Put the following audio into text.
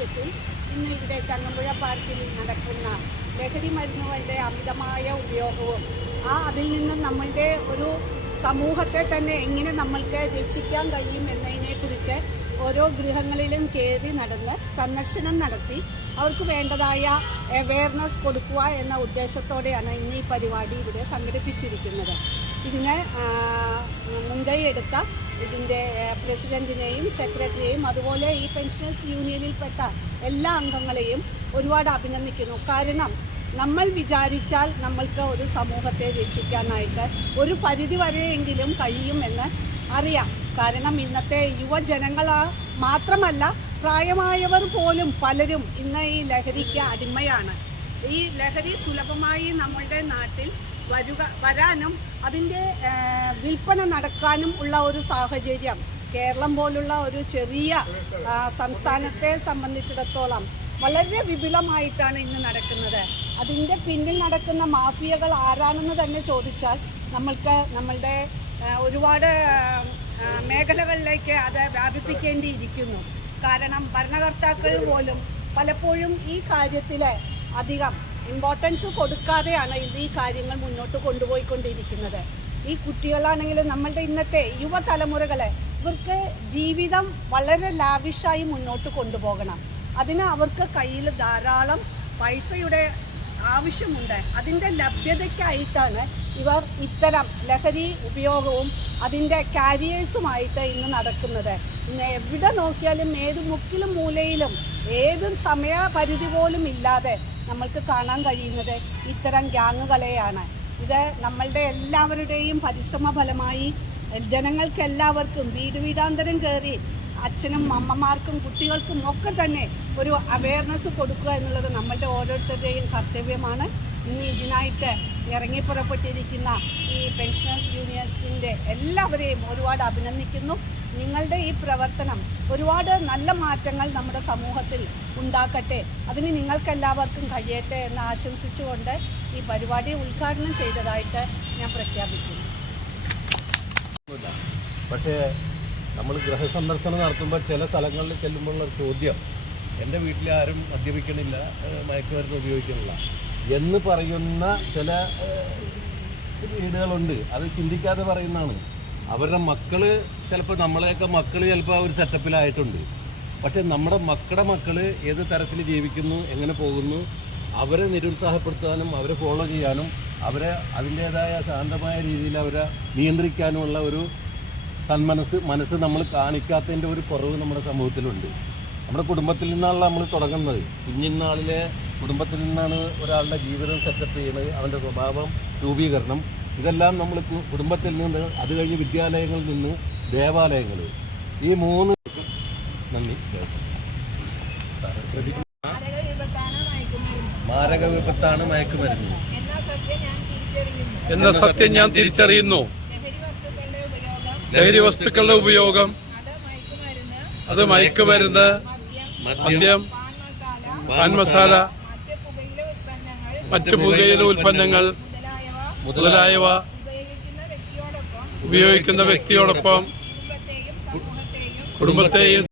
ആഭിമുഖ്യത്തിൽ ഇന്ന് ഇവിടെ ചങ്ങമ്പുഴ പാർക്കിൽ നടക്കുന്ന ലഹരി മരുന്നുകളുടെ അമിതമായ ഉപയോഗവും ആ അതിൽ നിന്ന് നമ്മളുടെ ഒരു സമൂഹത്തെ തന്നെ എങ്ങനെ നമ്മൾക്ക് രക്ഷിക്കാൻ കഴിയും എന്നതിനെക്കുറിച്ച് ഓരോ ഗൃഹങ്ങളിലും കയറി നടന്ന് സന്ദർശനം നടത്തി അവർക്ക് വേണ്ടതായ അവെയർനെസ് കൊടുക്കുക എന്ന ഉദ്ദേശത്തോടെയാണ് ഇന്ന് ഈ പരിപാടി ഇവിടെ സംഘടിപ്പിച്ചിരിക്കുന്നത്. ഇതിന് മുൻകൈ എടുത്ത ഇതിന്റെ പ്രസിഡന്റിനെയും സെക്രട്ടറിയെയും അതുപോലെ ഈ പെൻഷനേഴ്സ് യൂണിയനിൽപ്പെട്ട എല്ലാ അംഗങ്ങളെയും ഒരുപാട് അഭിനന്ദിക്കുന്നു. കാരണം നമ്മൾ വിചാരിച്ചാൽ നമ്മൾക്ക് ഒരു സമൂഹത്തെ രക്ഷിക്കാനായിട്ട് ഒരു പരിധി വരെയെങ്കിലും കഴിയുമെന്ന് അറിയാം. കാരണം ഇന്നത്തെ യുവജനങ്ങൾ മാത്രമല്ല പ്രായമായവർ പോലും പലരും ഇന്ന് ഈ ലഹരിക്ക് അടിമയാണ്. ഈ ലഹരി സുലഭമായി നമ്മളുടെ നാട്ടിൽ വരുക വരാനും അതിന്റെ വിൽപ്പന നടക്കാനും ഉള്ള ഒരു സാഹചര്യം. കേരളം പോലുള്ള ഒരു ചെറിയ സംസ്ഥാനത്തെ സംബന്ധിച്ചിടത്തോളം വളരെ വിപുലമായിട്ടാണ് ഇന്ന് നടക്കുന്നത്. അതിന്റെ പിന്നിൽ നടക്കുന്ന മാഫിയകൾ ആരാണെന്ന് തന്നെ ചോദിച്ചാൽ നമ്മൾക്ക് നമ്മളുടെ ഒരുപാട് മേഖലകളിലേക്ക് അത് വ്യാപിപ്പിക്കേണ്ടിയിരിക്കുന്നു. കാരണം ഭരണകർത്താക്കൾ പോലും പലപ്പോഴും ഈ കാര്യത്തിൽ അധികം ഇമ്പോർട്ടൻസ് കൊടുക്കാതെയാണ് ഇത് ഈ കാര്യങ്ങൾ മുന്നോട്ട് കൊണ്ടുപോയിക്കൊണ്ടിരിക്കുന്നത്. ഈ കുട്ടികളാണെങ്കിൽ നമ്മളുടെ ഇന്നത്തെ യുവതലമുറകളെ ഇവർക്ക് ജീവിതം വളരെ ലാവിഷായി മുന്നോട്ട് കൊണ്ടുപോകണം. അതിന് അവർക്ക് കയ്യിൽ ധാരാളം പൈസയുടെ ആവശ്യമുണ്ട്. അതിന്റെ ലഭ്യതയ്ക്കായിട്ടാണ് ഇവർ ഇത്തരം ലഹരി ഉപയോഗവും അതിന്റെ കാരിയേഴ്സുമായിട്ട് ഇന്ന് നടക്കുന്നത്. ഇന്ന് എവിടെ നോക്കിയാലും ഏത് മുക്കിലും മൂലയിലും ഏത് സമയപരിധി പോലും ഇല്ലാതെ നമ്മൾക്ക് കാണാൻ കഴിയുന്നത് ഇത്തരം ഗ്യാങ്ങുകളെയാണ്. ഇത് നമ്മളുടെ എല്ലാവരുടെയും പരിശ്രമ ഫലമായി ജനങ്ങൾക്ക് എല്ലാവർക്കും വീട് വീടാന്തരം കയറി അച്ഛനും അമ്മമാർക്കും കുട്ടികൾക്കും ഒക്കെ തന്നെ ഒരു അവയർനെസ് കൊടുക്കുക എന്നുള്ളത് നമ്മളുടെ ഓരോരുത്തരുടെയും കർത്തവ്യമാണ്. ഇന്ന് ഇതിനായിട്ട് ഇറങ്ങി പുറപ്പെട്ടിരിക്കുന്ന ഈ പെൻഷനേഴ്സ് യൂണിയൻസിന്റെ എല്ലാവരെയും ഒരുപാട് അഭിനന്ദിക്കുന്നു. നിങ്ങളുടെ ഈ പ്രവർത്തനം ഒരുപാട് നല്ല മാറ്റങ്ങൾ നമ്മുടെ സമൂഹത്തിൽ ഉണ്ടാക്കട്ടെ. അതിന് നിങ്ങൾക്കെല്ലാവർക്കും കഴിയട്ടെ എന്ന് ആശംസിച്ചുകൊണ്ട് ഈ പരിപാടി ഉദ്ഘാടനം ചെയ്തതായിട്ട് ഞാൻ പ്രഖ്യാപിക്കുന്നു. പക്ഷേ നമ്മൾ ഗൃഹസന്ദർശനം നടത്തുമ്പോൾ ചില സ്ഥലങ്ങളിൽ ചെല്ലുമ്പോഴുള്ള ചോദ്യം എന്റെ വീട്ടിൽ ആരും മദ്യപിക്കണില്ല മയക്കുമരുന്ന് ഉപയോഗിക്കണില്ല എന്ന് പറയുന്ന ചില വീടുകളുണ്ട്. അത് ചിന്തിക്കാതെ പറയുന്നതാണ്. അവരുടെ മക്കൾ ചിലപ്പോൾ നമ്മളെയൊക്കെ മക്കൾ ചിലപ്പോൾ ഒരു സെറ്റപ്പിലായിട്ടുണ്ട്. പക്ഷെ നമ്മുടെ മക്കളുടെ മക്കൾ ഏത് തരത്തിൽ ജീവിക്കുന്നു എങ്ങനെ പോകുന്നു അവരെ നിരുത്സാഹപ്പെടുത്താനും അവരെ ഫോളോ ചെയ്യാനും അവരെ അതിന്റേതായ ശാന്തമായ രീതിയിൽ അവരെ നിയന്ത്രിക്കാനുമുള്ള ഒരു തന്മനസ് മനസ്സ് നമ്മൾ കാണിക്കാത്തതിന്റെ ഒരു കുറവ് നമ്മുടെ സമൂഹത്തിലുണ്ട്. നമ്മുടെ കുടുംബത്തിൽ നിന്നാണല്ലോ നമ്മൾ തുടങ്ങുന്നത്. കുഞ്ഞിനാളിലെ കുടുംബത്തിൽ നിന്നാണ് ഒരാളുടെ ജീവിതം സെറ്റപ്പ് ചെയ്യുന്നത് അവന്റെ സ്വഭാവം രൂപീകരണം. ഇതെല്ലാം നമ്മൾ കുടുംബത്തിൽ നിന്ന് അത് കഴിഞ്ഞ് വിദ്യാലയങ്ങളിൽ നിന്ന് ദേവാലയങ്ങൾ. ഈ മൂന്ന് നന്ദി. മാരക വിപത്താണ് മയക്കുമരുന്ന്. എന്ന സത്യം ഞാൻ തിരിച്ചറിയുന്നു. ലഹരി വസ്തുക്കളുടെ ഉപയോഗം അത് മയക്കുമരുന്ന് മദ്യം പാൻ മസാല മറ്റു പുകയില ഉൽപ്പന്നങ്ങൾ മുതലായവ ഉപയോഗിക്കുന്ന വ്യക്തിയോടൊപ്പം കുടുംബത്തെയും